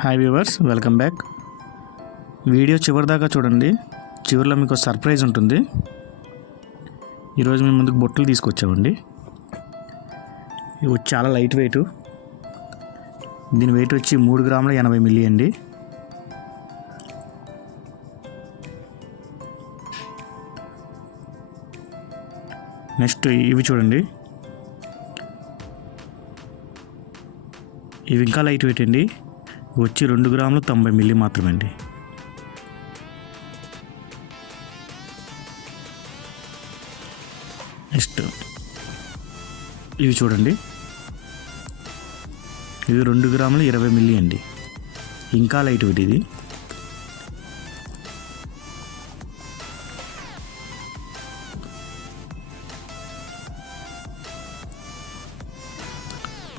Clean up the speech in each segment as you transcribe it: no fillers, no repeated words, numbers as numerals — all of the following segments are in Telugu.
Hi viewers, welcome back. Video చివరిదాకా చూడండి. చివరిలో మీకు సర్ప్రైజ్ ఉంటుంది. ఈరోజు మేము ముందుకు బొట్టలు తీసుకొచ్చామండి. ఇవి చాలా లైట్ వెయిట్. దీని వెయిట్ వచ్చి 3 గ్రాముల 80 మిల్లీ అండి. నెక్స్ట్ ఇవి చూడండి. ఇవి ఇంకా లైట్ వెయిట్ అండి. వచ్చి 2 గ్రాముల 90 మిల్లీ మాత్రమే అండి. నెక్స్ట్ ఇవి చూడండి. ఇవి 2 గ్రాముల 20 మిల్లీ అండి. ఇంకా లైట్ వెయిట్ ఇది.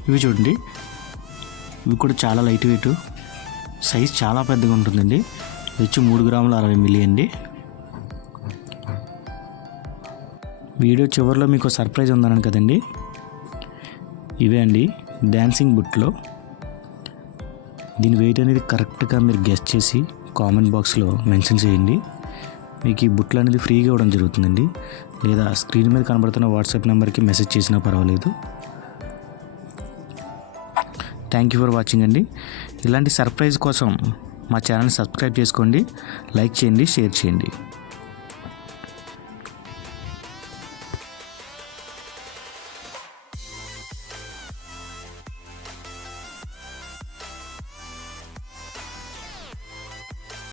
ఇవి చూడండి. ఇవి కూడా చాలా లైట్ వెయిట్. సైజ్ చాలా పెద్దగా ఉంటుందండి. ఇది వచ్చి 3 గ్రాముల 60 మిల్లీ అండి. వీడియో చివరిలో మీకు సర్ప్రైజ్ ఉందన్నాను కదండి. ఇవే అండి డ్యాన్సింగ్ బుట్టలో. దీని వెయిట్ అనేది కరెక్ట్గా మీరు గెస్ చేసి కామెంట్ బాక్స్లో మెన్షన్ చేయండి. మీకు ఈ బుట్టలు అనేది ఫ్రీగా ఇవ్వడం జరుగుతుందండి. లేదా స్క్రీన్ మీద కనబడుతున్న వాట్సాప్ నెంబర్కి మెసేజ్ చేసినా పర్వాలేదు. థ్యాంక్ యూ ఫర్ వాచింగ్ అండి. ఇలాంటి సర్ప్రైజ్ కోసం మా ఛానల్ని సబ్స్క్రైబ్ చేసుకోండి, లైక్ చేయండి, షేర్ చేయండి.